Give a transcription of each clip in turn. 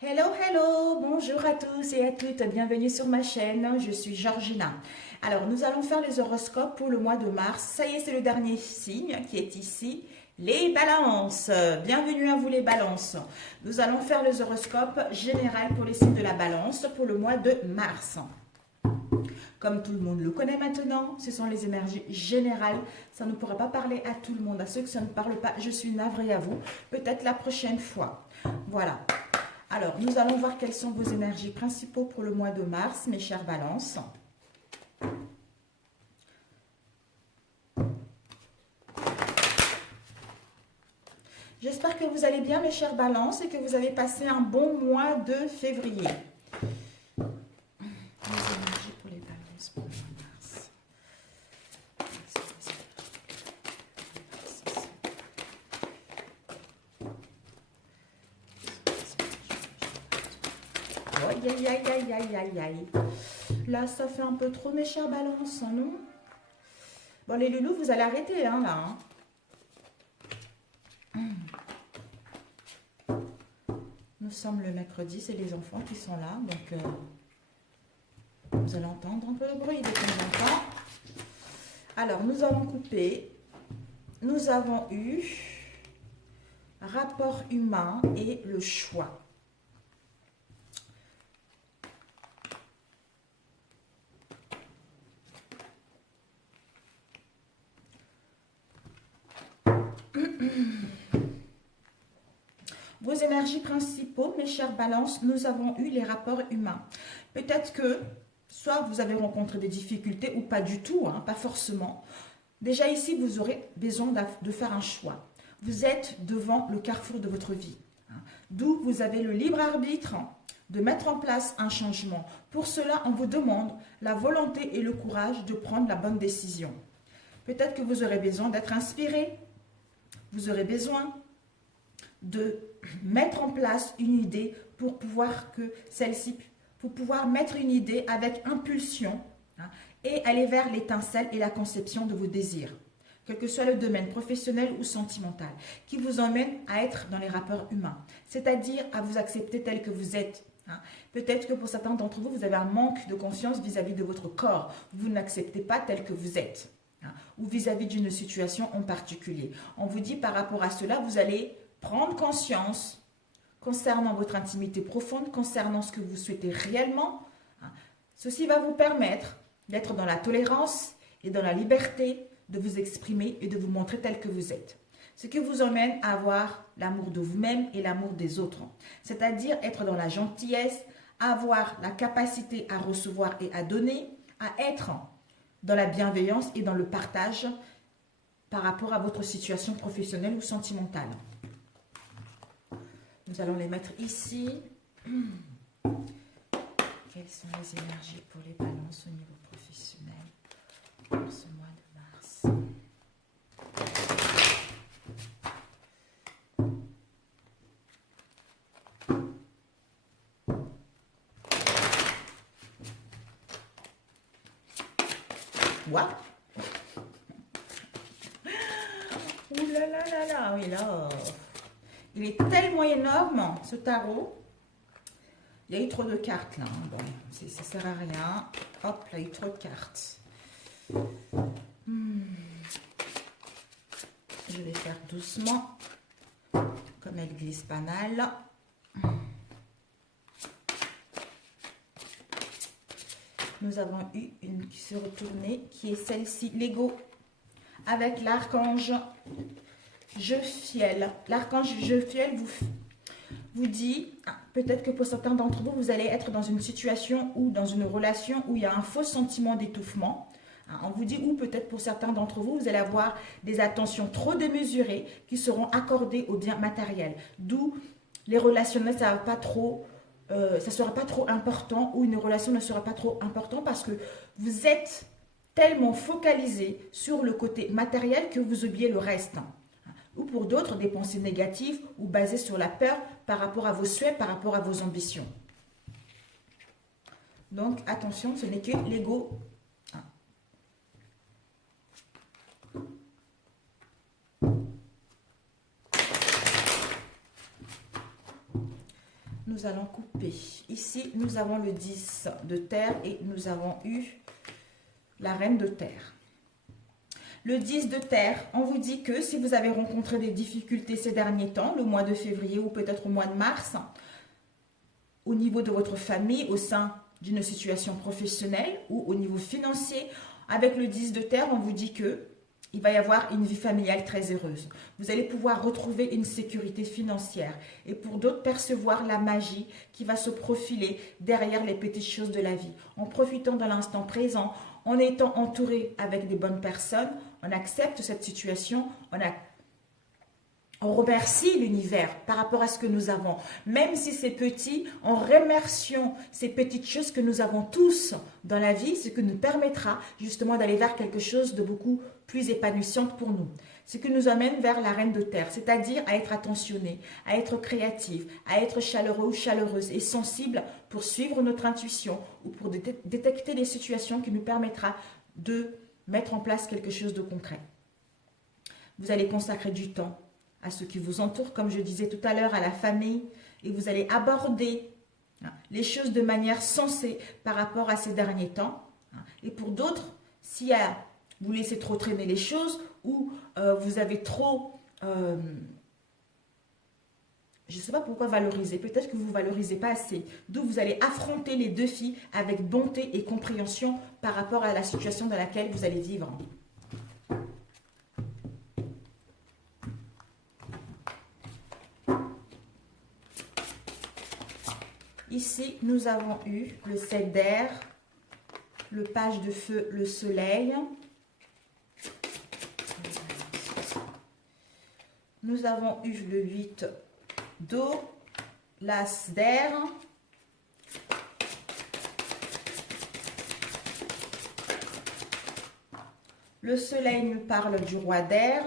Hello, hello, bonjour à tous et à toutes, bienvenue sur ma chaîne, je suis Georgina. Alors, nous allons faire les horoscopes pour le mois de mars. Ça y est, c'est le dernier signe qui est ici, les balances. Bienvenue à vous les balances. Nous allons faire les horoscopes général pour les signes de la balance pour le mois de mars. Comme tout le monde le connaît maintenant, ce sont les énergies générales. Ça ne pourra pas parler à tout le monde. À ceux que ça ne parle pas, je suis navrée à vous. Peut-être la prochaine fois. Voilà. Alors, nous allons voir quelles sont vos énergies principaux pour le mois de mars, mes chères balances. J'espère que vous allez bien, mes chères balances, et que vous avez passé un bon mois de février. Les énergies pour les balances pour le mois de mars. Aïe, aïe, aïe, aïe, aïe, aïe, aïe. Là, ça fait un peu trop, mes chères balances, non? Bon, les loulous, vous allez arrêter, hein, là. Nous sommes le mercredi, c'est les enfants qui sont là, donc vous allez entendre un peu le bruit de temps en temps. Alors, nous allons couper. Nous avons eu rapport humain et le choix. Vos énergies principaux, mes chères balances, nous avons eu les rapports humains. Peut-être que soit vous avez rencontré des difficultés ou pas du tout, hein, pas forcément. Déjà ici, vous aurez besoin de faire un choix. Vous êtes devant le carrefour de votre vie. Hein, d'où vous avez le libre arbitre de mettre en place un changement. Pour cela, on vous demande la volonté et le courage de prendre la bonne décision. Peut-être que vous aurez besoin d'être inspiré. Vous aurez besoin de mettre en place une idée pour pouvoir que celle-ci, pour pouvoir mettre une idée avec impulsion, hein, et aller vers l'étincelle et la conception de vos désirs, quel que soit le domaine professionnel ou sentimental, qui vous emmène à être dans les rapports humains, c'est-à-dire à vous accepter tel que vous êtes. Hein. Peut-être que pour certains d'entre vous, vous avez un manque de confiance vis-à-vis de votre corps, vous n'acceptez pas tel que vous êtes, hein, ou vis-à-vis d'une situation en particulier. On vous dit par rapport à cela, vous allez prendre conscience concernant votre intimité profonde, concernant ce que vous souhaitez réellement. Ceci va vous permettre d'être dans la tolérance et dans la liberté de vous exprimer et de vous montrer tel que vous êtes. Ce qui vous emmène à avoir l'amour de vous-même et l'amour des autres. C'est-à-dire être dans la gentillesse, avoir la capacité à recevoir et à donner, à être dans la bienveillance et dans le partage par rapport à votre situation professionnelle ou sentimentale. Nous allons les mettre ici. Quelles sont les énergies pour les balances au niveau professionnel pour ce mois de mars? What? Ouh là là là là, oui là. Il est tellement énorme, ce tarot. Il y a eu trop de cartes là. Hein. Bon, ça ne sert à rien. Hop, là, il y a eu trop de cartes. Je vais faire doucement, comme elle glisse pas mal. Nous avons eu une qui s'est retournée, qui est celle-ci, l'ego, avec l'archange Jephiel. L'archange Jephiel vous dit, peut-être que pour certains d'entre vous, vous allez être dans une situation ou dans une relation où il y a un faux sentiment d'étouffement. On vous dit, ou peut-être pour certains d'entre vous, vous allez avoir des attentions trop démesurées qui seront accordées aux biens matériels. D'où les relationnels, ça ne sera pas trop important, ou une relation ne sera pas trop importante parce que vous êtes tellement focalisé sur le côté matériel que vous oubliez le reste. Ou pour d'autres, des pensées négatives ou basées sur la peur par rapport à vos souhaits, par rapport à vos ambitions. Donc, attention, ce n'est que l'ego. nous allons couper. Ici, nous avons le 10 de terre et nous avons eu la reine de terre. Le 10 de terre, on vous dit que si vous avez rencontré des difficultés ces derniers temps, le mois de février ou peut-être au mois de mars, au niveau de votre famille, au sein d'une situation professionnelle ou au niveau financier, avec le 10 de terre, on vous dit que il va y avoir une vie familiale très heureuse. Vous allez pouvoir retrouver une sécurité financière et pour d'autres, percevoir la magie qui va se profiler derrière les petites choses de la vie. En profitant de l'instant présent, en étant entouré avec des bonnes personnes, on accepte cette situation, on remercie l'univers par rapport à ce que nous avons. Même si c'est petit, en remerciant ces petites choses que nous avons tous dans la vie, ce qui nous permettra justement d'aller vers quelque chose de beaucoup plus épanouissant pour nous. Ce qui nous amène vers la reine de terre, c'est-à-dire à être attentionné, à être créatif, à être chaleureux ou chaleureuse et sensible pour suivre notre intuition ou pour détecter des situations qui nous permettra de mettre en place quelque chose de concret. Vous allez consacrer du temps à ce qui vous entoure, comme je disais tout à l'heure, à la famille, et vous allez aborder les choses de manière sensée par rapport à ces derniers temps. Et pour d'autres, si vous laissez trop traîner les choses ou vous avez trop, je ne sais pas pourquoi valoriser, peut-être que vous ne valorisez pas assez, d'où vous allez affronter les défis avec bonté et compréhension par rapport à la situation dans laquelle vous allez vivre. Ici, nous avons eu le 7 d'air, le page de feu, le soleil. Nous avons eu le 8 d'eau, l'as d'air. Le soleil nous parle du roi d'air.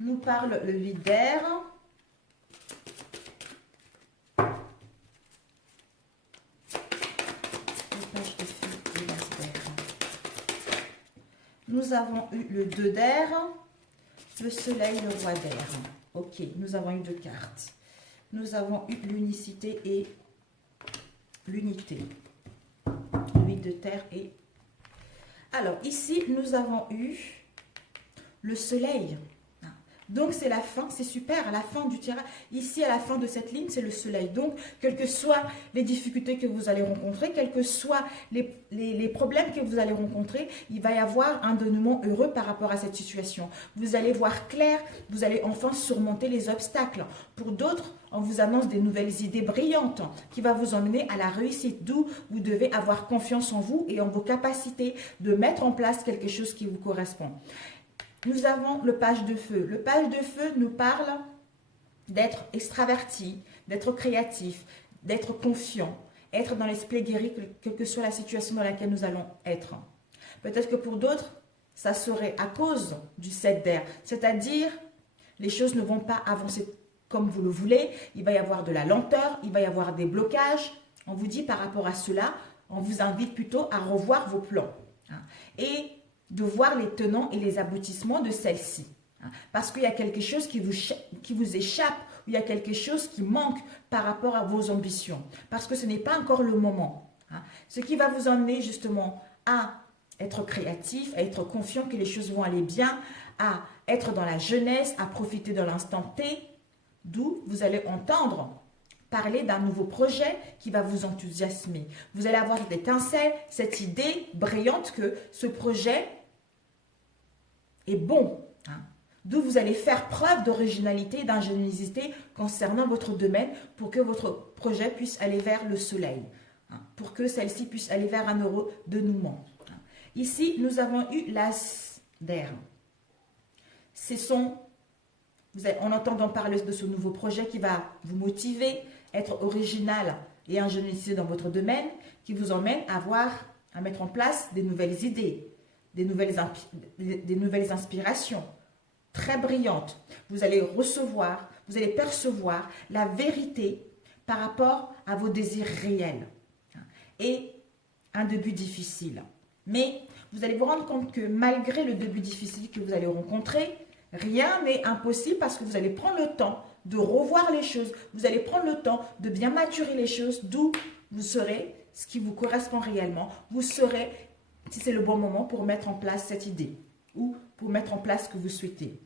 Nous parle le 8 d'air. Le page de feu et l'as d'air. Nous avons eu le 2 d'air, le soleil, le roi d'air. Ok, nous avons eu 2 cartes. Nous avons eu l'unicité et l'unité. 8 de terre et... Alors, ici, nous avons eu le soleil. Donc, c'est la fin, c'est super, à la fin du tirage. Ici, à la fin de cette ligne, c'est le soleil. Donc, quelles que soient les difficultés que vous allez rencontrer, quels que soient les problèmes que vous allez rencontrer, il va y avoir un dénouement heureux par rapport à cette situation. Vous allez voir clair, vous allez enfin surmonter les obstacles. Pour d'autres, on vous annonce des nouvelles idées brillantes qui vont vous emmener à la réussite, d'où vous devez avoir confiance en vous et en vos capacités de mettre en place quelque chose qui vous correspond. Nous avons le page de feu. Le page de feu nous parle d'être extraverti, d'être créatif, d'être confiant, être dans l'esprit guéri, quelle que soit la situation dans laquelle nous allons être. Peut-être que pour d'autres, ça serait à cause du 7 d'air, c'est-à-dire les choses ne vont pas avancer comme vous le voulez, il va y avoir de la lenteur, il va y avoir des blocages. On vous dit par rapport à cela, on vous invite plutôt à revoir vos plans. Et de voir les tenants et les aboutissements de celle-ci. Parce qu'il y a quelque chose qui vous échappe, ou il y a quelque chose qui manque par rapport à vos ambitions. Parce que ce n'est pas encore le moment. Ce qui va vous emmener justement à être créatif, à être confiant que les choses vont aller bien, à être dans la jeunesse, à profiter de l'instant T, d'où vous allez entendre parler d'un nouveau projet qui va vous enthousiasmer. Vous allez avoir cette étincelle, cette idée brillante que ce projet est bon. D'où vous allez faire preuve d'originalité et d'ingéniosité concernant votre domaine pour que votre projet puisse aller vers le soleil. Pour que celle-ci puisse aller vers un heureux dénouement. Ici, nous avons eu l'as d'air. En entendant parler de ce nouveau projet qui va vous motiver, être original et ingéniosité dans votre domaine, qui vous emmène à mettre en place des nouvelles idées, des nouvelles inspirations très brillantes. Vous allez percevoir la vérité par rapport à vos désirs réels et un début difficile. Mais vous allez vous rendre compte que malgré le début difficile que vous allez rencontrer, Rien n'est impossible parce que vous allez prendre le temps de revoir les choses. Vous allez prendre le temps de bien maturer les choses, d'où vous serez ce qui vous correspond réellement. Vous saurez si c'est le bon moment pour mettre en place cette idée ou pour mettre en place ce que vous souhaitez.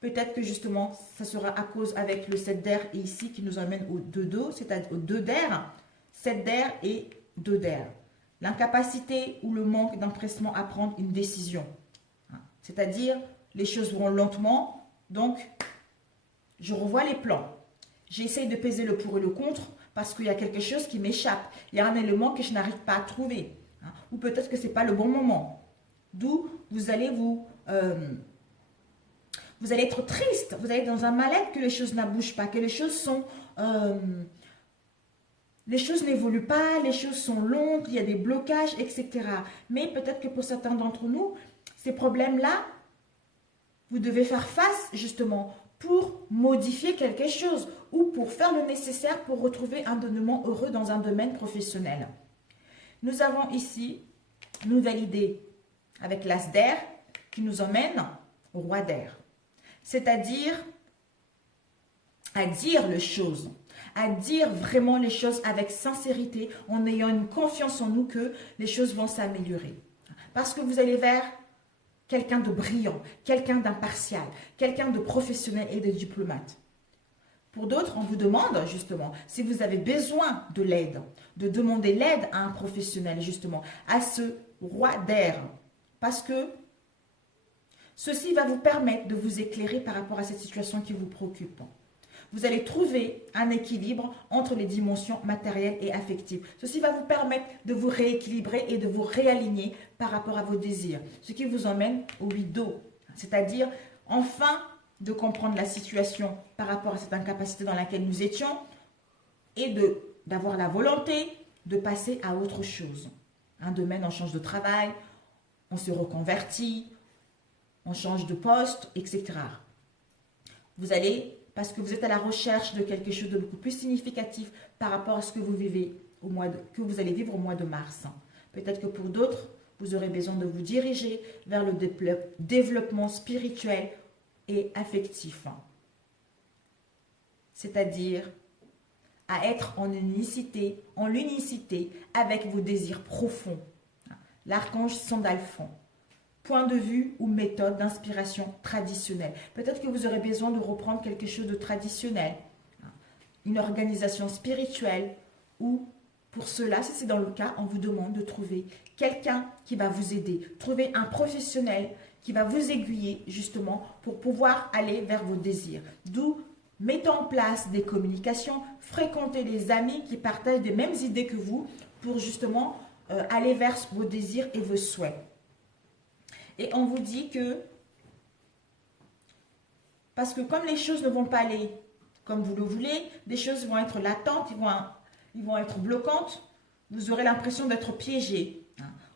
Peut-être que justement, ça sera à cause avec le 7 d'air et ici qui nous emmène au 2 d'eau, c'est-à-dire au 2 d'air, 7 d'air et 2 d'air. L'incapacité ou le manque d'empressement à prendre une décision. C'est-à-dire, les choses vont lentement, donc je revois les plans. J'essaye de peser le pour et le contre parce qu'il y a quelque chose qui m'échappe. Il y a un élément que je n'arrive pas à trouver. Ou peut-être que ce n'est pas le bon moment. D'où vous allez vous allez être triste. Vous allez être dans un mal-être que les choses n'abougent pas, que les choses sont... les choses n'évoluent pas, les choses sont longues, il y a des blocages, etc. Mais peut-être que pour certains d'entre nous, ces problèmes-là, vous devez faire face justement pour modifier quelque chose ou pour faire le nécessaire pour retrouver un dénouement heureux dans un domaine professionnel. Nous avons ici une nouvelle idée avec l'as d'air qui nous emmène au roi d'air. C'est-à-dire à dire les choses, à dire vraiment les choses avec sincérité en ayant une confiance en nous que les choses vont s'améliorer. Parce que vous allez vers quelqu'un de brillant, quelqu'un d'impartial, quelqu'un de professionnel et de diplomate. Pour d'autres, on vous demande justement si vous avez besoin de l'aide, de demander l'aide à un professionnel justement, à ce roi d'air. Parce que ceci va vous permettre de vous éclairer par rapport à cette situation qui vous préoccupe. Vous allez trouver un équilibre entre les dimensions matérielles et affectives. Ceci va vous permettre de vous rééquilibrer et de vous réaligner par rapport à vos désirs. Ce qui vous emmène au 8 d'eau, c'est-à-dire enfin de comprendre la situation par rapport à cette incapacité dans laquelle nous étions et d'avoir la volonté de passer à autre chose. Un domaine, on change de travail, on se reconvertit, on change de poste, etc. Vous allez, parce que vous êtes à la recherche de quelque chose de beaucoup plus significatif par rapport à ce que vous vivez que vous allez vivre au mois de mars. Peut-être que pour d'autres, vous aurez besoin de vous diriger vers le développement spirituel et affectif. C'est-à-dire à être en l'unicité avec vos désirs profonds. L'archange Sandalphon. Point de vue ou méthode d'inspiration traditionnelle. Peut-être que vous aurez besoin de reprendre quelque chose de traditionnel, une organisation spirituelle ou pour cela, si c'est dans le cas, on vous demande de trouver quelqu'un qui va vous aider. Trouver un professionnel qui va vous aiguiller justement pour pouvoir aller vers vos désirs. D'où mettez en place des communications, fréquentez des amis qui partagent les mêmes idées que vous pour justement aller vers vos désirs et vos souhaits. Et on vous dit que, parce que comme les choses ne vont pas aller comme vous le voulez, des choses vont être latentes, ils vont être bloquantes, vous aurez l'impression d'être piégé.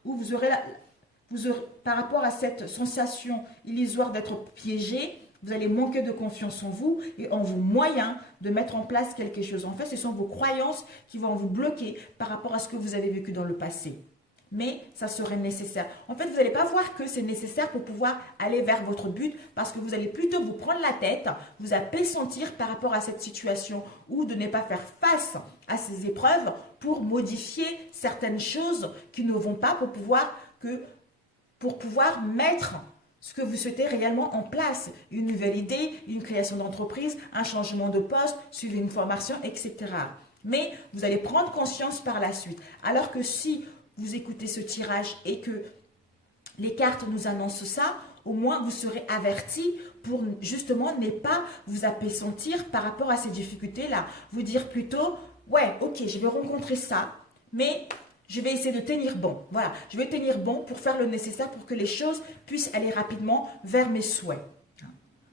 Ou vous aurez, par rapport à cette sensation illusoire d'être piégé, vous allez manquer de confiance en vous et en vos moyens de mettre en place quelque chose. En fait, ce sont vos croyances qui vont vous bloquer par rapport à ce que vous avez vécu dans le passé. Mais ça serait nécessaire. En fait, vous n'allez pas voir que c'est nécessaire pour pouvoir aller vers votre but parce que vous allez plutôt vous prendre la tête, vous appessentir par rapport à cette situation ou de ne pas faire face à ces épreuves pour modifier certaines choses qui ne vont pas pour pouvoir mettre ce que vous souhaitez réellement en place. Une nouvelle idée, une création d'entreprise, un changement de poste, suivre une formation, etc. Mais vous allez prendre conscience par la suite. Alors que si vous écoutez ce tirage et que les cartes nous annoncent ça, au moins vous serez avertis pour justement ne pas vous appesantir par rapport à ces difficultés-là. Vous dire plutôt, ouais, ok, je vais rencontrer ça, mais je vais essayer de tenir bon. Voilà, je vais tenir bon pour faire le nécessaire pour que les choses puissent aller rapidement vers mes souhaits.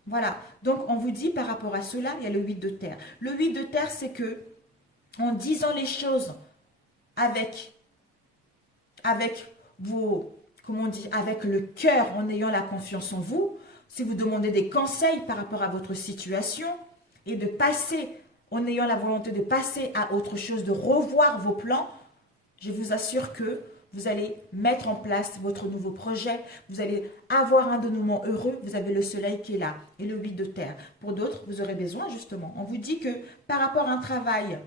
Voilà, donc on vous dit par rapport à cela, il y a le 8 de terre. Le 8 de terre, c'est que en disant les choses avec avec le cœur, en ayant la confiance en vous, si vous demandez des conseils par rapport à votre situation et de passer, en ayant la volonté de passer à autre chose, de revoir vos plans, je vous assure que vous allez mettre en place votre nouveau projet, vous allez avoir un dénouement heureux, vous avez le soleil qui est là et le 8 de terre. Pour d'autres, vous aurez besoin justement. On vous dit que par rapport à un travail,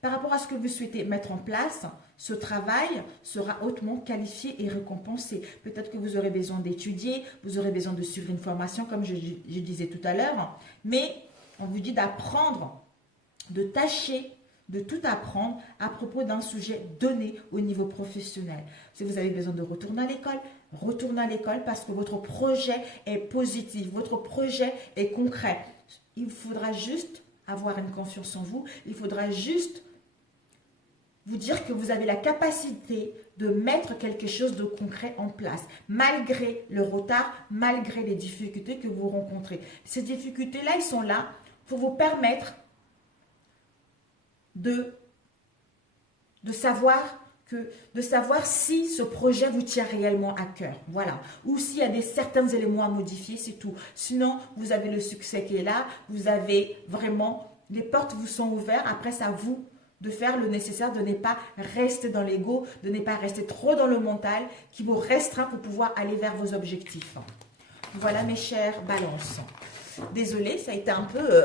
par rapport à ce que vous souhaitez mettre en place, ce travail sera hautement qualifié et récompensé. Peut-être que vous aurez besoin d'étudier, vous aurez besoin de suivre une formation comme je disais tout à l'heure, mais on vous dit d'apprendre, de tâcher de tout apprendre à propos d'un sujet donné au niveau professionnel. Si vous avez besoin de retourner à l'école parce que votre projet est positif, votre projet est concret. Il faudra juste avoir une confiance en vous, il faudra juste vous dire que vous avez la capacité de mettre quelque chose de concret en place, malgré le retard, malgré les difficultés que vous rencontrez. Ces difficultés-là, elles sont là pour vous permettre de savoir si ce projet vous tient réellement à cœur. Voilà. Ou s'il y a certains éléments à modifier, c'est tout. Sinon, vous avez le succès qui est là. Vous avez vraiment, les portes vous sont ouvertes. Après, c'est à vous de faire le nécessaire, de ne pas rester dans l'ego, de ne pas rester trop dans le mental qui vous restreint pour pouvoir aller vers vos objectifs. Voilà mes chers balances. Désolée, ça a été un peu...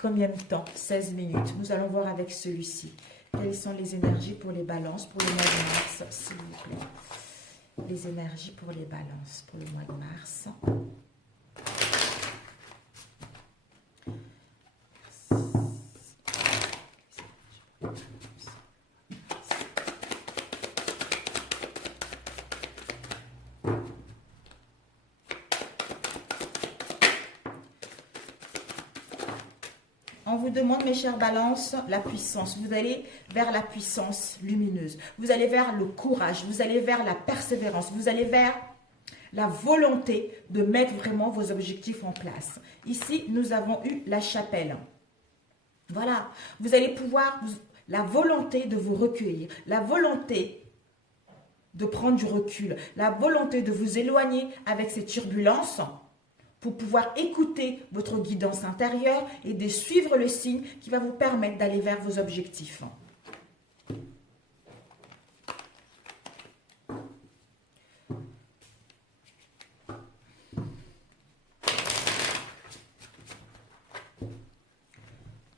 Combien de temps? 16 minutes. Nous allons voir avec celui-ci. Quelles sont les énergies pour les balances pour le mois de mars, s'il vous plaît? Les énergies pour les balances pour le mois de mars. On vous demande, mes chères balances, la puissance. Vous allez vers la puissance lumineuse. Vous allez vers le courage. Vous allez vers la persévérance. Vous allez vers la volonté de mettre vraiment vos objectifs en place. Ici, nous avons eu la chapelle. Voilà. Vous allez pouvoir, la volonté de vous recueillir, la volonté de prendre du recul, la volonté de vous éloigner avec ces turbulences pour pouvoir écouter votre guidance intérieure et de suivre le signe qui va vous permettre d'aller vers vos objectifs.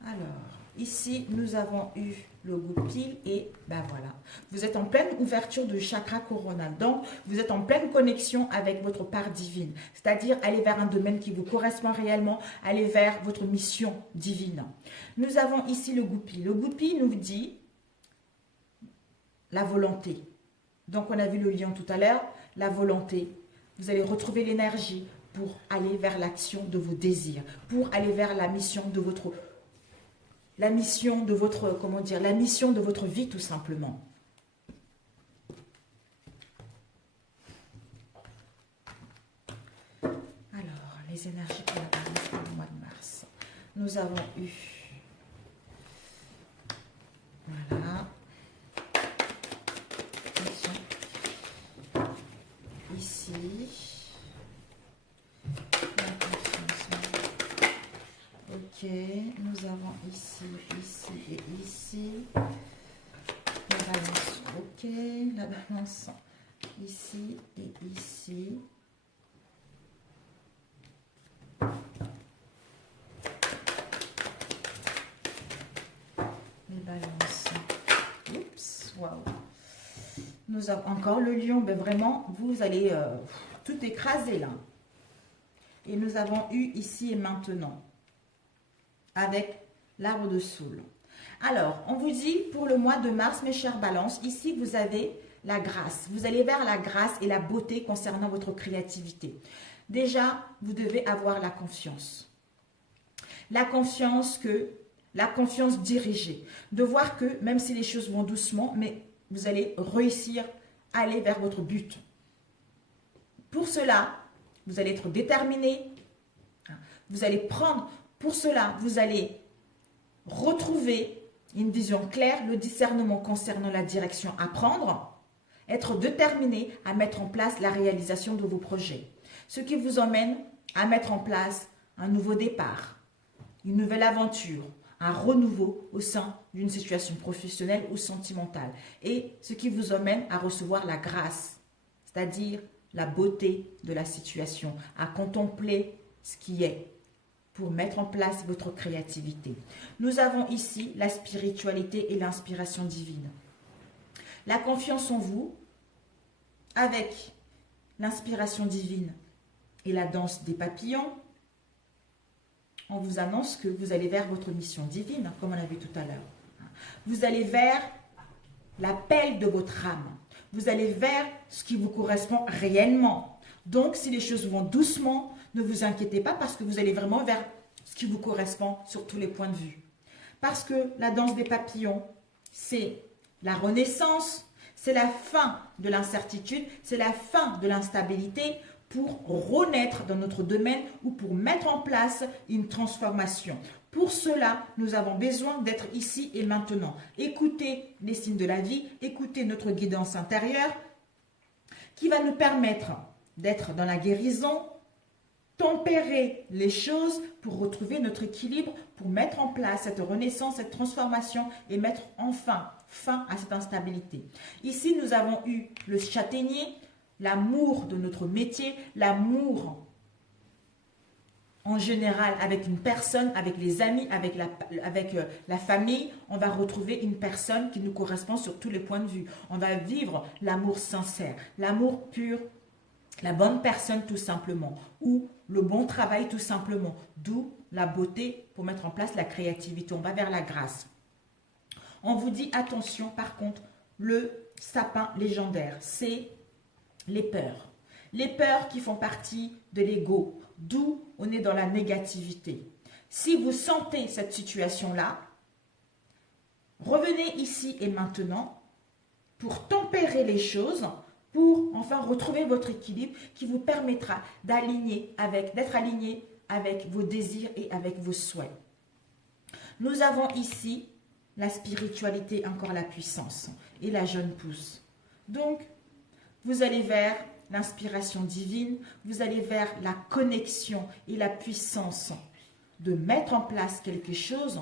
Alors, ici, nous avons eu le goupil et ben voilà. Vous êtes en pleine ouverture de chakra coronal. Donc, vous êtes en pleine connexion avec votre part divine. C'est-à-dire aller vers un domaine qui vous correspond réellement, aller vers votre mission divine. Nous avons ici le goupil. Le goupil nous dit la volonté. Donc, on a vu le lion tout à l'heure, la volonté. Vous allez retrouver l'énergie pour aller vers l'action de vos désirs, pour aller vers la mission de votre la mission de votre vie tout simplement. Alors, les énergies pour la balance pour le mois de mars. Nous avons eu, voilà, ici, ok, nous avons ici, ici et ici. La balance, ok. La balance ici et ici. Les balances. Oups, waouh. Nous avons encore le lion, mais vraiment, vous allez tout écraser là. Et nous avons eu ici et maintenant. Avec l'arbre de Soul. Alors, on vous dit pour le mois de mars, mes chères balances, ici vous avez la grâce. Vous allez vers la grâce et la beauté concernant votre créativité. Déjà, vous devez avoir la confiance. La confiance dirigée. De voir que même si les choses vont doucement, mais vous allez réussir à aller vers votre but. Pour cela, vous allez être déterminé. Vous allez prendre... Pour cela, vous allez retrouver une vision claire, le discernement concernant la direction à prendre, être déterminé à mettre en place la réalisation de vos projets. Ce qui vous emmène à mettre en place un nouveau départ, une nouvelle aventure, un renouveau au sein d'une situation professionnelle ou sentimentale. Et ce qui vous emmène à recevoir la grâce, c'est-à-dire la beauté de la situation, à contempler ce qui est pour mettre en place votre créativité. Nous avons ici la spiritualité et l'inspiration divine. La confiance en vous avec l'inspiration divine et la danse des papillons, on vous annonce que vous allez vers votre mission divine, comme on a vu tout à l'heure. Vous allez vers l'appel de votre âme. Vous allez vers ce qui vous correspond réellement. Donc, si les choses vont doucement, ne vous inquiétez pas parce que vous allez vraiment vers ce qui vous correspond sur tous les points de vue. Parce que la danse des papillons, c'est la renaissance, c'est la fin de l'incertitude, c'est la fin de l'instabilité pour renaître dans notre domaine ou pour mettre en place une transformation. Pour cela, nous avons besoin d'être ici et maintenant. Écoutez les signes de la vie, écoutez notre guidance intérieure qui va nous permettre d'être dans la guérison, tempérer les choses pour retrouver notre équilibre, pour mettre en place cette renaissance, cette transformation et mettre enfin fin à cette instabilité. Ici, nous avons eu le châtaignier, l'amour de notre métier, l'amour en général avec une personne, avec les amis, avec la famille. On va retrouver une personne qui nous correspond sur tous les points de vue. On va vivre l'amour sincère, l'amour pur, la bonne personne tout simplement, ou le bon travail tout simplement, d'où la beauté pour mettre en place la créativité. On va vers la grâce. On vous dit attention par contre, le sapin légendaire, c'est les peurs. Les peurs qui font partie de l'ego, d'où on est dans la négativité. Si vous sentez cette situation-là, revenez ici et maintenant pour tempérer les choses, pour enfin retrouver votre équilibre qui vous permettra d'être aligné avec vos désirs et avec vos souhaits. Nous avons ici la spiritualité, encore la puissance et la jeune pousse. Donc, vous allez vers l'inspiration divine, vous allez vers la connexion et la puissance de mettre en place quelque chose,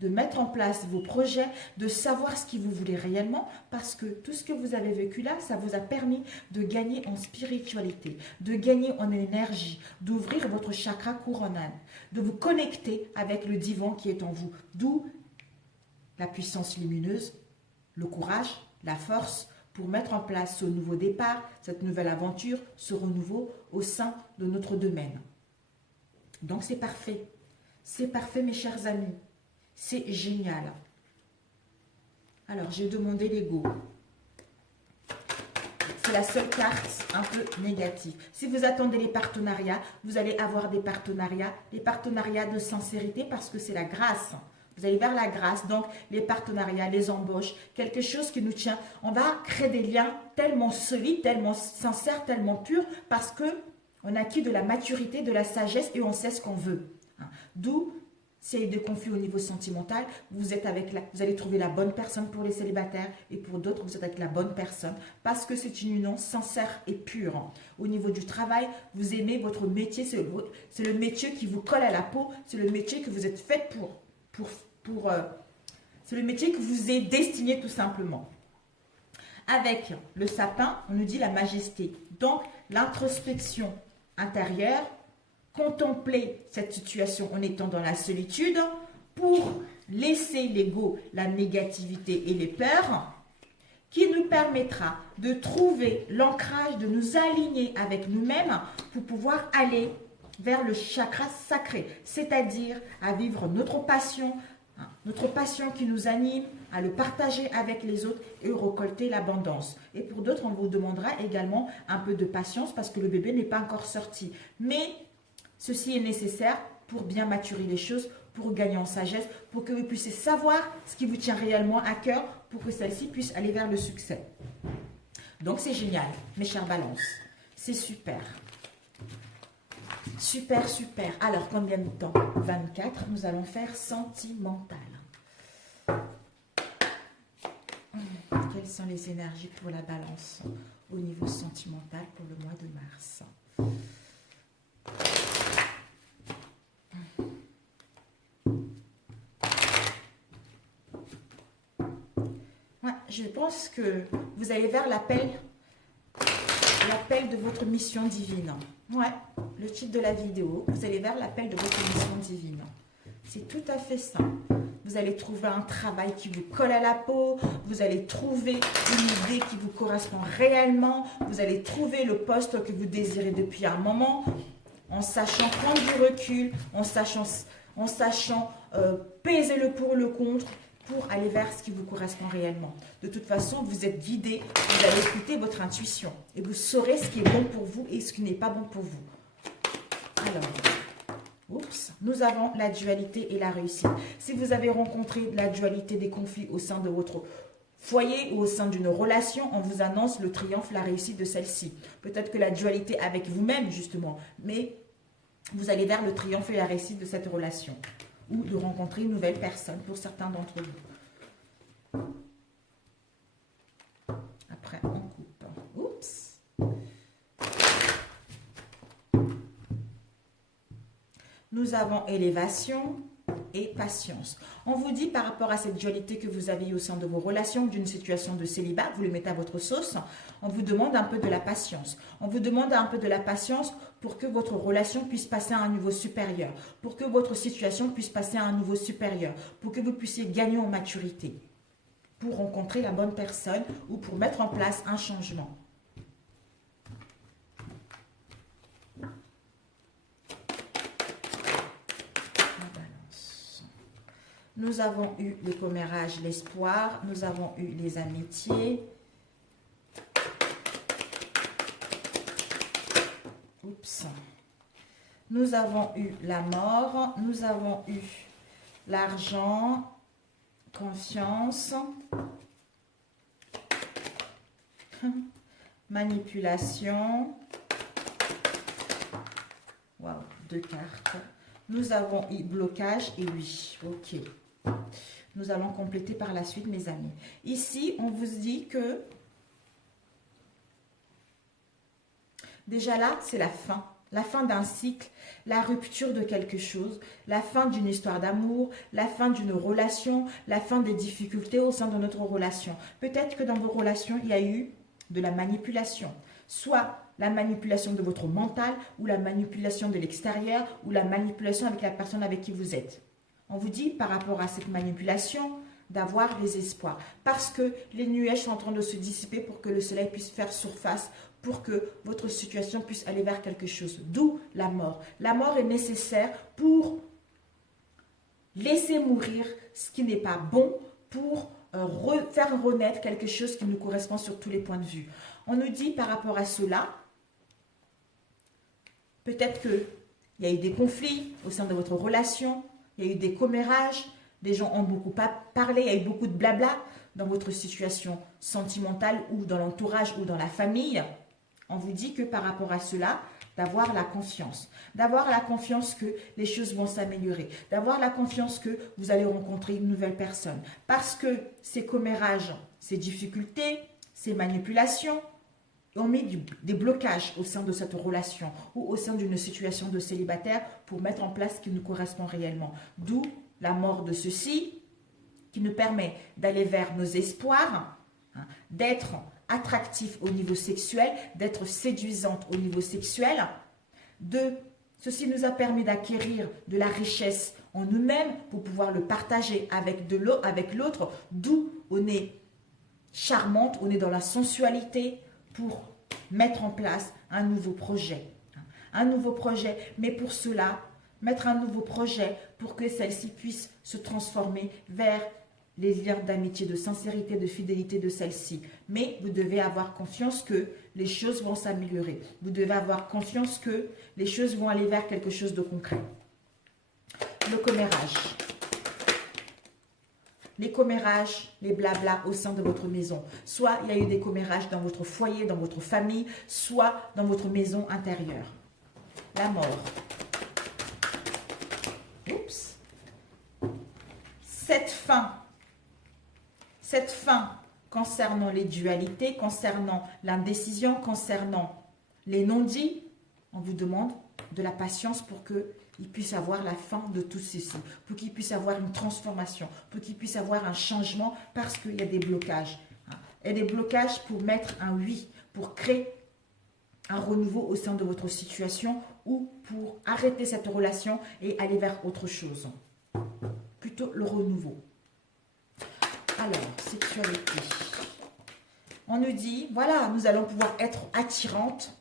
de mettre en place vos projets, de savoir ce que vous voulez réellement, parce que tout ce que vous avez vécu là, ça vous a permis de gagner en spiritualité, de gagner en énergie, d'ouvrir votre chakra coronal, de vous connecter avec le divin qui est en vous, d'où la puissance lumineuse, le courage, la force, pour mettre en place ce nouveau départ, cette nouvelle aventure, ce renouveau au sein de notre domaine. Donc c'est parfait. C'est parfait mes chers amis. C'est génial. Alors j'ai demandé l'ego. C'est la seule carte un peu négative. Si vous attendez les partenariats, vous allez avoir des partenariats de sincérité parce que c'est la grâce. Vous allez vers la grâce, donc les partenariats, les embauches, quelque chose qui nous tient. On va créer des liens tellement solides, tellement sincères, tellement purs, parce qu'on a acquis de la maturité, de la sagesse et on sait ce qu'on veut. D'où, s'il y a des conflits au niveau sentimental, vous allez trouver la bonne personne pour les célibataires et pour d'autres, vous êtes avec la bonne personne parce que c'est une union sincère et pure. Au niveau du travail, vous aimez votre métier, c'est le métier qui vous colle à la peau, c'est le métier que vous êtes fait c'est le métier que vous est destiné tout simplement. Avec le sapin, on nous dit la majesté. Donc, l'introspection intérieure, contempler cette situation en étant dans la solitude pour laisser l'ego, la négativité et les peurs qui nous permettra de trouver l'ancrage, de nous aligner avec nous-mêmes pour pouvoir aller vers le chakra sacré, c'est-à-dire à vivre notre passion qui nous anime, à le partager avec les autres et récolter l'abondance. Et pour d'autres, on vous demandera également un peu de patience parce que le bébé n'est pas encore sorti. Mais ceci est nécessaire pour bien maturer les choses, pour gagner en sagesse, pour que vous puissiez savoir ce qui vous tient réellement à cœur, pour que celle-ci puisse aller vers le succès. Donc c'est génial, mes chers balances. C'est super. Super, super. Alors, combien de temps? 24. Nous allons faire sentimental. Quelles sont les énergies pour la balance au niveau sentimental pour le mois de mars? Ouais, je pense que vous allez vers l'appel de votre mission divine. Ouais, le titre de la vidéo, vous allez vers l'appel de votre mission divine. C'est tout à fait ça. Vous allez trouver un travail qui vous colle à la peau. Vous allez trouver une idée qui vous correspond réellement. Vous allez trouver le poste que vous désirez depuis un moment. En sachant prendre du recul, en sachant peser le pour le contre pour aller vers ce qui vous correspond réellement. De toute façon, vous êtes guidé. Vous allez écouter votre intuition. Et vous saurez ce qui est bon pour vous et ce qui n'est pas bon pour vous. Alors... Oups, nous avons la dualité et la réussite. Si vous avez rencontré la dualité des conflits au sein de votre foyer ou au sein d'une relation, on vous annonce le triomphe, la réussite de celle-ci. Peut-être que la dualité avec vous-même, justement, mais vous allez vers le triomphe et la réussite de cette relation ou de rencontrer une nouvelle personne pour certains d'entre vous. Après, on coupe. Oups. Nous avons élévation et patience. On vous dit par rapport à cette dualité que vous avez au sein de vos relations, d'une situation de célibat, vous le mettez à votre sauce, on vous demande un peu de la patience. On vous demande un peu de la patience pour que votre relation puisse passer à un niveau supérieur, pour que votre situation puisse passer à un niveau supérieur, pour que vous puissiez gagner en maturité, pour rencontrer la bonne personne ou pour mettre en place un changement. Nous avons eu les commérages, l'espoir. Nous avons eu les amitiés. Oups. Nous avons eu la mort. Nous avons eu l'argent, confiance, manipulation. Waouh, 2 cartes. Nous avons eu blocage et oui, ok. Nous allons compléter par la suite, mes amis. Ici, on vous dit que déjà là, c'est la fin d'un cycle, la rupture de quelque chose, la fin d'une histoire d'amour, la fin d'une relation, la fin des difficultés au sein de notre relation. Peut-être que dans vos relations, il y a eu de la manipulation. Soit la manipulation de votre mental, ou la manipulation de l'extérieur, ou la manipulation avec la personne avec qui vous êtes. On vous dit par rapport à cette manipulation d'avoir des espoirs. Parce que les nuages sont en train de se dissiper pour que le soleil puisse faire surface, pour que votre situation puisse aller vers quelque chose. D'où la mort. La mort est nécessaire pour laisser mourir ce qui n'est pas bon, pour faire renaître quelque chose qui nous correspond sur tous les points de vue. On nous dit par rapport à cela, peut-être qu'il y a eu des conflits au sein de votre relation, il y a eu des commérages, des gens ont beaucoup parlé, il y a eu beaucoup de blabla dans votre situation sentimentale ou dans l'entourage ou dans la famille. On vous dit que par rapport à cela, d'avoir la confiance que les choses vont s'améliorer, d'avoir la confiance que vous allez rencontrer une nouvelle personne. Parce que ces commérages, ces difficultés, ces manipulations, on met des blocages au sein de cette relation ou au sein d'une situation de célibataire pour mettre en place ce qui nous correspond réellement. D'où la mort de ceci qui nous permet d'aller vers nos espoirs, d'être attractif au niveau sexuel, d'être séduisante au niveau sexuel. Ceci nous a permis d'acquérir de la richesse en nous-mêmes pour pouvoir le partager avec l'autre, d'où on est charmante, on est dans la sensualité, pour mettre en place un nouveau projet. Un nouveau projet, mais pour cela, mettre un nouveau projet pour que celle-ci puisse se transformer vers les liens d'amitié, de sincérité, de fidélité de celle-ci. Mais vous devez avoir confiance que les choses vont s'améliorer. Vous devez avoir confiance que les choses vont aller vers quelque chose de concret. Le commérage. Les commérages, les blabla au sein de votre maison. Soit il y a eu des commérages dans votre foyer, dans votre famille, soit dans votre maison intérieure. La mort. Oups. Cette fin concernant les dualités, concernant l'indécision, concernant les non-dits, on vous demande de la patience pour qu'il puisse avoir la fin de tout ceci, pour qu'il puisse avoir une transformation, pour qu'il puisse avoir un changement parce qu'il y a des blocages. Il y a des blocages pour mettre un oui, pour créer un renouveau au sein de votre situation ou pour arrêter cette relation et aller vers autre chose. Plutôt le renouveau. Alors, sexualité. On nous dit, voilà, nous allons pouvoir être attirantes.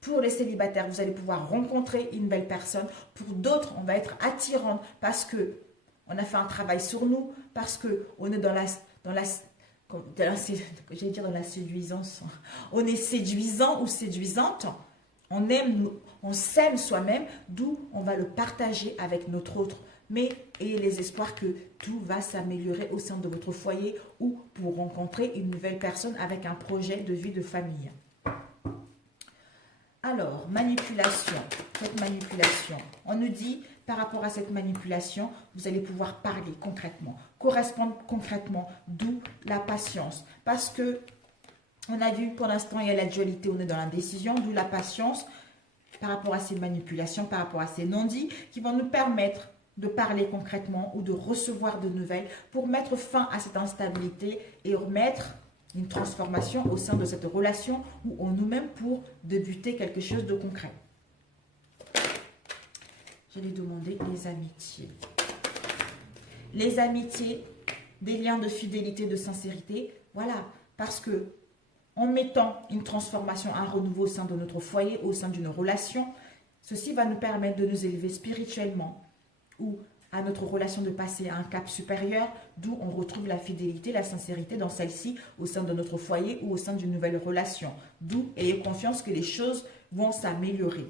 Pour les célibataires, vous allez pouvoir rencontrer une belle personne. Pour d'autres, on va être attirante parce que on a fait un travail sur nous, parce que on est dans la séduisance. On est séduisant ou séduisante. On aime, on s'aime soi-même, d'où on va le partager avec notre autre. Mais ayez les espoirs que tout va s'améliorer au sein de votre foyer ou pour rencontrer une nouvelle personne avec un projet de vie de famille. Alors, manipulation. Cette manipulation, on nous dit, par rapport à cette manipulation, vous allez pouvoir parler concrètement, correspondre concrètement, d'où la patience. Parce que, on a vu, pour l'instant, il y a la dualité, on est dans l'indécision, d'où la patience, par rapport à ces manipulations, par rapport à ces non-dits, qui vont nous permettre de parler concrètement ou de recevoir de nouvelles pour mettre fin à cette instabilité et remettre une transformation au sein de cette relation ou en nous-mêmes pour débuter quelque chose de concret. J'allais demander les amitiés. Les amitiés, des liens de fidélité, de sincérité, voilà, parce que en mettant une transformation, un renouveau au sein de notre foyer, au sein d'une relation, ceci va nous permettre de nous élever spirituellement ou à notre relation de passer à un cap supérieur, d'où on retrouve la fidélité, la sincérité dans celle-ci au sein de notre foyer ou au sein d'une nouvelle relation. D'où ayez confiance que les choses vont s'améliorer.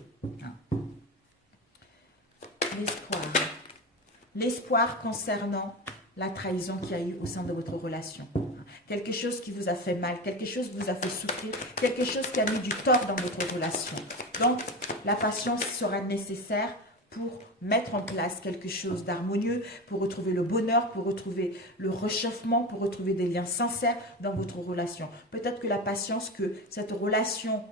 L'espoir. L'espoir concernant la trahison qu'il y a eu au sein de votre relation. Quelque chose qui vous a fait mal, quelque chose qui vous a fait souffrir, quelque chose qui a mis du tort dans votre relation. Donc, la patience sera nécessaire pour mettre en place quelque chose d'harmonieux, pour retrouver le bonheur, pour retrouver le réchauffement, pour retrouver des liens sincères dans votre relation. Peut-être que la patience, que cette relation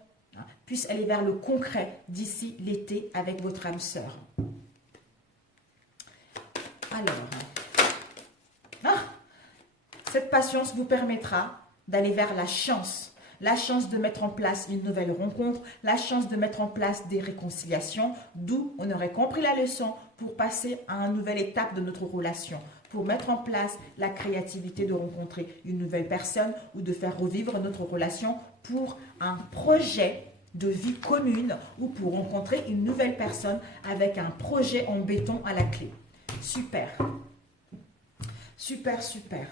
puisse aller vers le concret d'ici l'été avec votre âme sœur. Alors, cette patience vous permettra d'aller vers la chance de mettre en place une nouvelle rencontre, la chance de mettre en place des réconciliations, d'où on aurait compris la leçon pour passer à une nouvelle étape de notre relation, pour mettre en place la créativité de rencontrer une nouvelle personne ou de faire revivre notre relation pour un projet de vie commune ou pour rencontrer une nouvelle personne avec un projet en béton à la clé. Super. Super, super.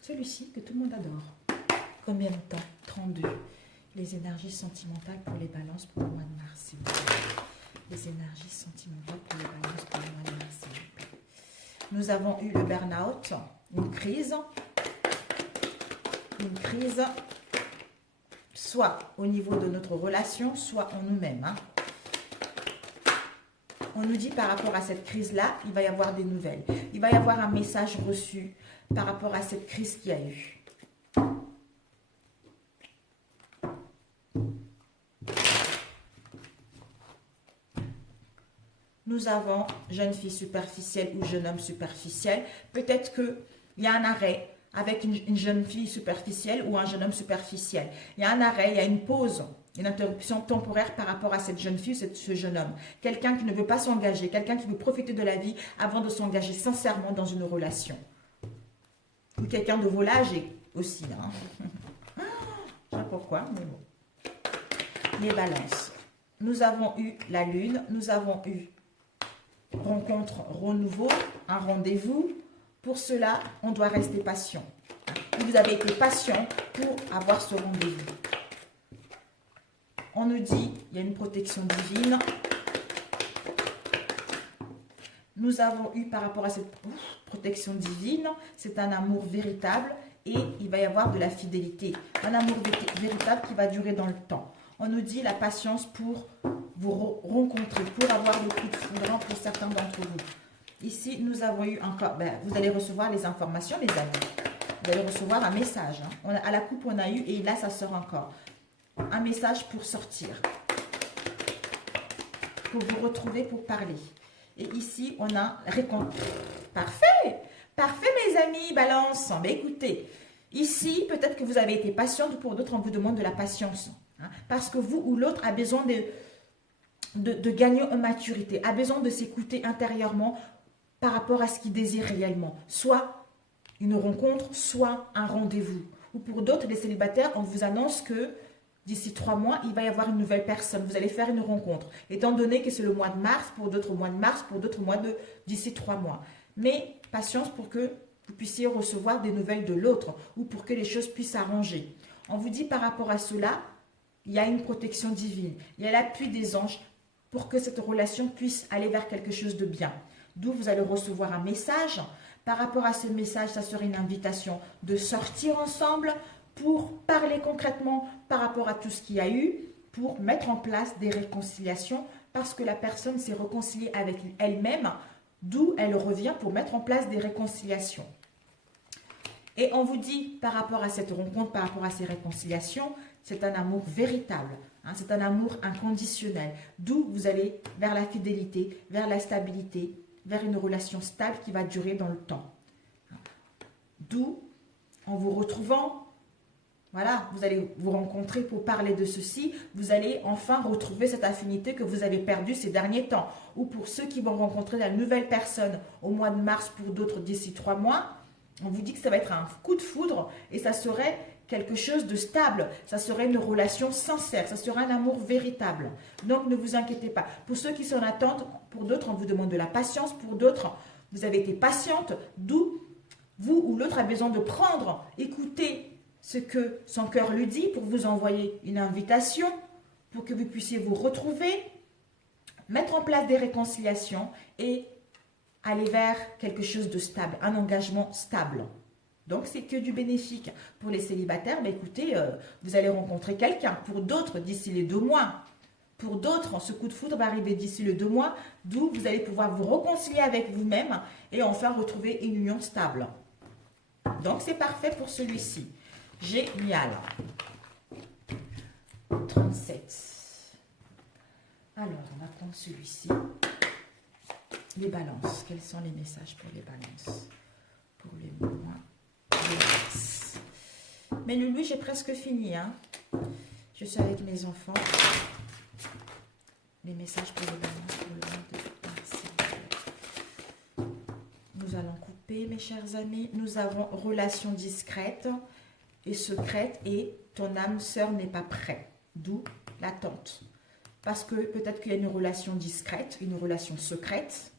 Celui-ci que tout le monde adore. Combien de temps? 32. Les énergies sentimentales pour les balances pour le mois de mars. Les énergies sentimentales pour les balances pour le mois de mars. Nous avons eu le burn-out, une crise, soit au niveau de notre relation, soit en nous-mêmes. On nous dit par rapport à cette crise-là, il va y avoir des nouvelles. Il va y avoir un message reçu par rapport à cette crise qu'il y a eu. Nous avons jeune fille superficielle ou jeune homme superficiel. Peut-être qu'il y a un arrêt avec une jeune fille superficielle ou un jeune homme superficiel. Il y a un arrêt, il y a une pause. Une interruption temporaire par rapport à cette jeune fille ou ce jeune homme. Quelqu'un qui ne veut pas s'engager, quelqu'un qui veut profiter de la vie avant de s'engager sincèrement dans une relation. Ou quelqu'un de volage aussi. Je sais pas pourquoi, mais bon. Les balances. Nous avons eu la lune, nous avons eu rencontre, renouveau, un rendez-vous. Pour cela, on doit rester patient. Vous avez été patient pour avoir ce rendez-vous. On nous dit, il y a une protection divine. Nous avons eu par rapport à cette protection divine, c'est un amour véritable et il va y avoir de la fidélité. Un amour véritable qui va durer dans le temps. On nous dit la patience pour vous rencontrer, pour avoir le coup de foudre pour certains d'entre vous. Ici, nous avons eu encore, vous allez recevoir les informations, les amis. Vous allez recevoir un message. À la coupe, on a eu et là, ça sort encore. un message pour sortir, pour vous retrouver, pour parler. Et ici, on a récompense. Parfait! Parfait, mes amis, balance. Mais écoutez, ici, peut-être que vous avez été patiente, pour d'autres, on vous demande de la patience. Hein, parce que vous ou l'autre a besoin de gagner en maturité, a besoin de s'écouter intérieurement par rapport à ce qu'il désire réellement. Soit une rencontre, soit un rendez-vous. Ou pour d'autres, les célibataires, on vous annonce que d'ici 3 mois, il va y avoir une nouvelle personne. Vous allez faire une rencontre. Étant donné que c'est le mois de mars, pour d'autres mois de mars, pour d'autres mois d'ici 3 mois. Mais patience pour que vous puissiez recevoir des nouvelles de l'autre ou pour que les choses puissent s'arranger. On vous dit par rapport à cela, il y a une protection divine. Il y a l'appui des anges pour que cette relation puisse aller vers quelque chose de bien. D'où vous allez recevoir un message. Par rapport à ce message, ça serait une invitation de sortir ensemble pour parler concrètement par rapport à tout ce qu'il y a eu, pour mettre en place des réconciliations parce que la personne s'est réconciliée avec elle-même, d'où elle revient pour mettre en place des réconciliations. Et on vous dit par rapport à cette rencontre, par rapport à ces réconciliations, c'est un amour véritable, hein, c'est un amour inconditionnel, d'où vous allez vers la fidélité, vers la stabilité, vers une relation stable qui va durer dans le temps. D'où, en vous retrouvant, voilà, vous allez vous rencontrer pour parler de ceci, vous allez enfin retrouver cette affinité que vous avez perdue ces derniers temps. Ou pour ceux qui vont rencontrer la nouvelle personne au mois de mars, pour d'autres d'ici 3 mois, on vous dit que ça va être un coup de foudre et ça serait quelque chose de stable, ça serait une relation sincère, ça serait un amour véritable. Donc ne vous inquiétez pas. Pour ceux qui sont en attente, pour d'autres on vous demande de la patience, pour d'autres vous avez été patiente, d'où vous ou l'autre a besoin de prendre, écouter ce que son cœur lui dit pour vous envoyer une invitation, pour que vous puissiez vous retrouver, mettre en place des réconciliations et aller vers quelque chose de stable, un engagement stable. Donc, c'est que du bénéfique. Pour les célibataires, bah, écoutez, vous allez rencontrer quelqu'un. Pour d'autres, d'ici les 2 mois. Pour d'autres, ce coup de foudre va arriver d'ici les 2 mois, d'où vous allez pouvoir vous réconcilier avec vous-même et enfin retrouver une union stable. Donc, c'est parfait pour celui-ci. Génial. 37. Alors, on va prendre celui-ci. Les balances. Quels sont les messages pour les balances? Pour les mois. Mais Loulou, j'ai presque fini. Hein. Je suis avec mes enfants. Les messages pour les balances pour le mois de mars. Nous allons couper, mes chers amis. Nous avons relation discrète et secrète et ton âme sœur n'est pas prête. D'où l'attente. Parce que peut-être qu'il y a une relation discrète, une relation secrète.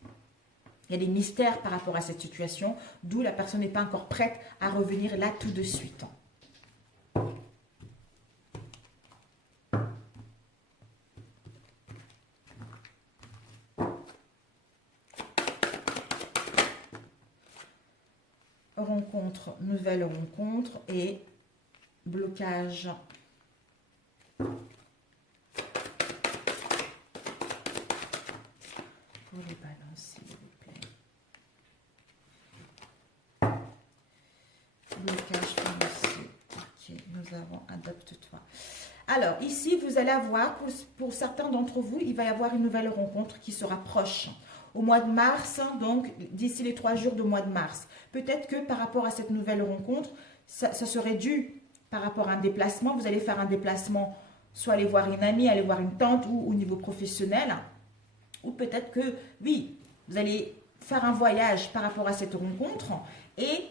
Il y a des mystères par rapport à cette situation, d'où la personne n'est pas encore prête à revenir là tout de suite. Rencontre, nouvelle rencontre et blocage. Pour les balances, s'il vous plaît. Blocage financier. Ok, nous avons adopte-toi. Alors, ici, vous allez avoir, pour certains d'entre vous, il va y avoir une nouvelle rencontre qui se rapproche. Au mois de mars, donc d'ici les 3 jours du mois de mars. Peut-être que par rapport à cette nouvelle rencontre, ça serait dû par rapport à un déplacement. Vous allez faire un déplacement, soit aller voir une amie, aller voir une tante ou au niveau professionnel. Ou peut-être que, oui, vous allez faire un voyage par rapport à cette rencontre et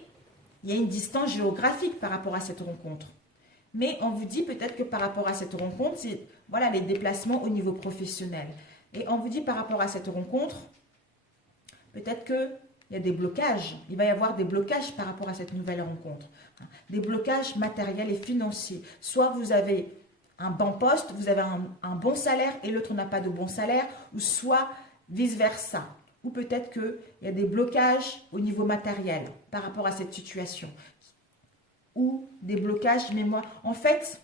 il y a une distance géographique par rapport à cette rencontre. Mais on vous dit peut-être que par rapport à cette rencontre, c'est voilà, les déplacements au niveau professionnel. Et on vous dit par rapport à cette rencontre, peut-être qu'il y a des blocages. Il va y avoir des blocages par rapport à cette nouvelle rencontre. Des blocages matériels et financiers. Soit vous avez un bon poste, vous avez un bon salaire et l'autre n'a pas de bon salaire, ou soit vice-versa. Ou peut-être qu'il y a des blocages au niveau matériel par rapport à cette situation. Ou des blocages mémoire. En fait,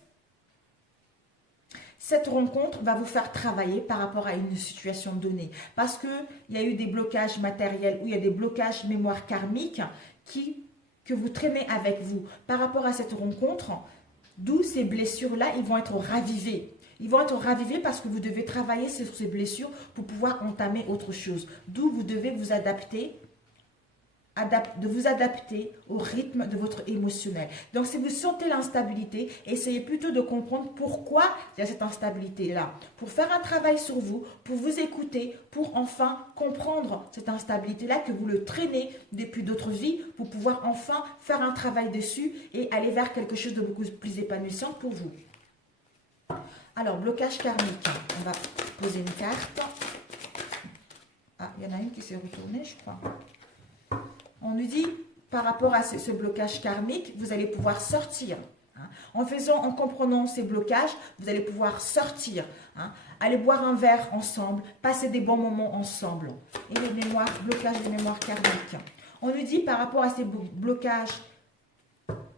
cette rencontre va vous faire travailler par rapport à une situation donnée. Parce qu'il y a eu des blocages matériels ou il y a des blocages mémoire karmiques que vous traînez avec vous. Par rapport à cette rencontre, D'où ces blessures-là, ils vont être ravivées. Ils vont être ravivés parce que vous devez travailler sur ces blessures pour pouvoir entamer autre chose. D'où vous devez vous adapter, de vous adapter au rythme de votre émotionnel. Donc, si vous sentez l'instabilité, essayez plutôt de comprendre pourquoi il y a cette instabilité-là. Pour faire un travail sur vous, pour vous écouter, pour enfin comprendre cette instabilité-là, que vous le traînez depuis d'autres vies, pour pouvoir enfin faire un travail dessus et aller vers quelque chose de beaucoup plus épanouissant pour vous. Alors, blocage karmique. On va poser une carte. Ah, il y en a une qui s'est retournée, je crois. On nous dit, par rapport à ce blocage karmique, vous allez pouvoir sortir. En comprenant ces blocages, vous allez pouvoir sortir. Aller boire un verre ensemble, passer des bons moments ensemble. Et les mémoires, blocage des mémoires karmiques. On nous dit, par rapport à ces blocages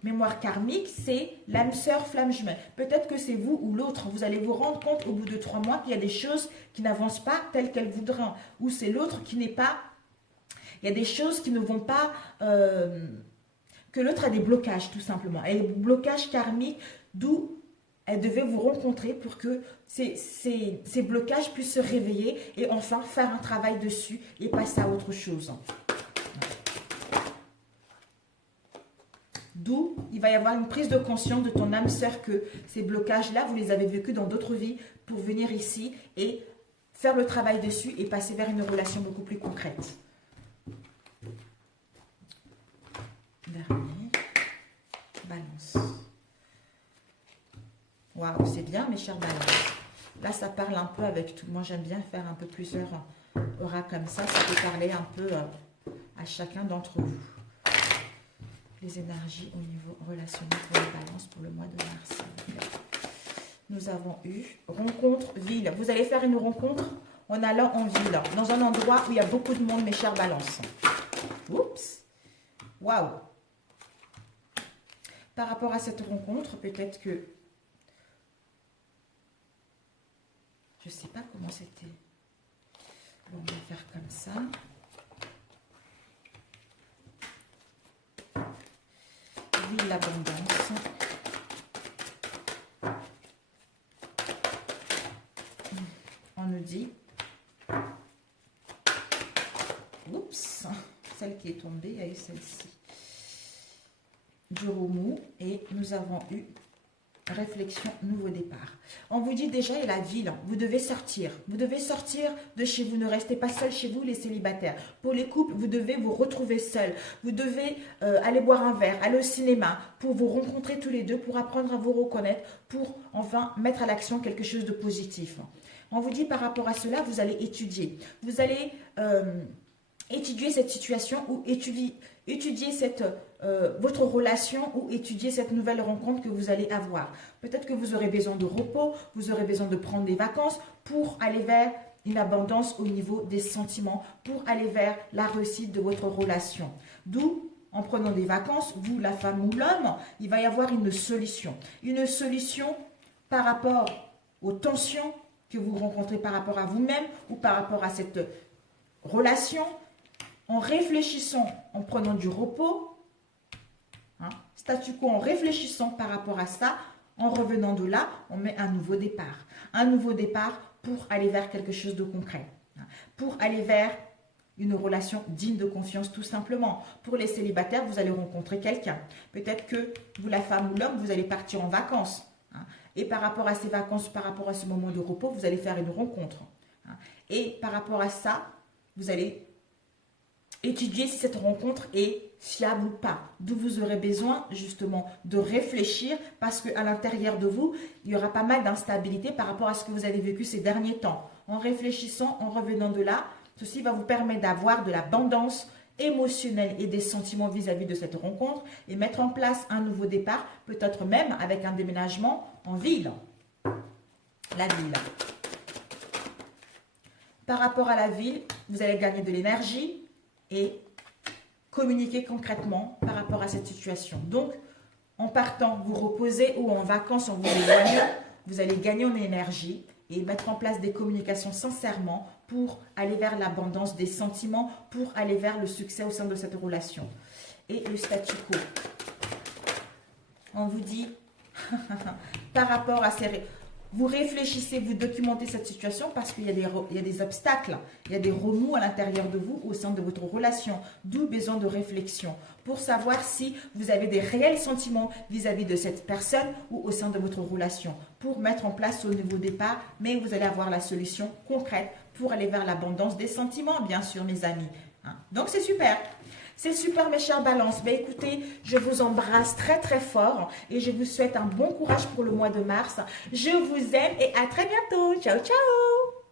mémoire karmique, c'est l'âme sœur flamme jumelle. Peut-être que c'est vous ou l'autre. Vous allez vous rendre compte au bout de 3 mois qu'il y a des choses qui n'avancent pas telles qu'elles voudraient. Ou c'est l'autre qui n'est pas... Il y a des choses qui ne vont pas... que l'autre a des blocages, tout simplement. Et les blocages karmiques, d'où elle devait vous rencontrer pour que ces blocages puissent se réveiller et enfin faire un travail dessus et passer à autre chose. D'où il va y avoir une prise de conscience de ton âme sœur que ces blocages-là, vous les avez vécus dans d'autres vies pour venir ici et faire le travail dessus et passer vers une relation beaucoup plus concrète. Dernier. Balance. Waouh, c'est bien mes chers balances. Là, ça parle un peu avec tout. Moi, j'aime bien faire un peu plusieurs auras comme ça. Ça peut parler un peu à chacun d'entre vous. Les énergies au niveau relationnel pour les balances pour le mois de mars. Nous avons eu rencontre, ville. Vous allez faire une rencontre en allant en ville, dans un endroit où il y a beaucoup de monde, mes chers balances. Oups. Waouh. Par rapport à cette rencontre, peut-être que... Je ne sais pas comment c'était. Bon, on va faire comme ça. Ville l'abondance. On nous dit... Oups. Celle qui est tombée, il y a eu celle-ci. Du remous et nous avons eu réflexion, nouveau départ. On vous dit déjà, et la ville, vous devez sortir. Vous devez sortir de chez vous. Ne restez pas seul chez vous, les célibataires. Pour les couples, vous devez vous retrouver seuls. Vous devez aller boire un verre, aller au cinéma, pour vous rencontrer tous les deux, pour apprendre à vous reconnaître, pour enfin mettre à l'action quelque chose de positif. On vous dit par rapport à cela, vous allez étudier. Vous allez étudier cette situation ou étudier votre relation ou étudier cette nouvelle rencontre que vous allez avoir. Peut-être que vous aurez besoin de repos, vous aurez besoin de prendre des vacances pour aller vers une abondance au niveau des sentiments, pour aller vers la réussite de votre relation. D'où, en prenant des vacances, vous, la femme ou l'homme, il va y avoir une solution. Une solution par rapport aux tensions que vous rencontrez par rapport à vous-même ou par rapport à cette relation. En réfléchissant, en prenant du repos, statu quo, en réfléchissant par rapport à ça, en revenant de là, on met un nouveau départ. Un nouveau départ pour aller vers quelque chose de concret. Pour aller vers une relation digne de confiance, tout simplement. Pour les célibataires, vous allez rencontrer quelqu'un. Peut-être que vous, la femme ou l'homme, vous allez partir en vacances. Et par rapport à ces vacances, par rapport à ce moment de repos, vous allez faire une rencontre. Et par rapport à ça, vous allez étudier si cette rencontre est fiable ou pas. D'où vous aurez besoin justement de réfléchir parce qu'à l'intérieur de vous, il y aura pas mal d'instabilité par rapport à ce que vous avez vécu ces derniers temps. En réfléchissant, en revenant de là, ceci va vous permettre d'avoir de l'abondance émotionnelle et des sentiments vis-à-vis de cette rencontre et mettre en place un nouveau départ, peut-être même avec un déménagement en ville. La ville. Par rapport à la ville, vous allez gagner de l'énergie et communiquer concrètement par rapport à cette situation. Donc, en partant, vous reposez ou en vacances, en vous éloignant, vous allez gagner en énergie et mettre en place des communications sincèrement pour aller vers l'abondance des sentiments, pour aller vers le succès au sein de cette relation. Et le statu quo. On vous dit par rapport à ces... Vous réfléchissez, vous documentez cette situation parce qu'il y a des obstacles, il y a des remous à l'intérieur de vous au sein de votre relation, d'où besoin de réflexion pour savoir si vous avez des réels sentiments vis-à-vis de cette personne ou au sein de votre relation pour mettre en place au nouveau départ, mais vous allez avoir la solution concrète pour aller vers l'abondance des sentiments, bien sûr, mes amis. Donc, c'est super. C'est super mes chers balances. Mais écoutez, je vous embrasse très très fort et je vous souhaite un bon courage pour le mois de mars. Je vous aime et à très bientôt. Ciao, ciao.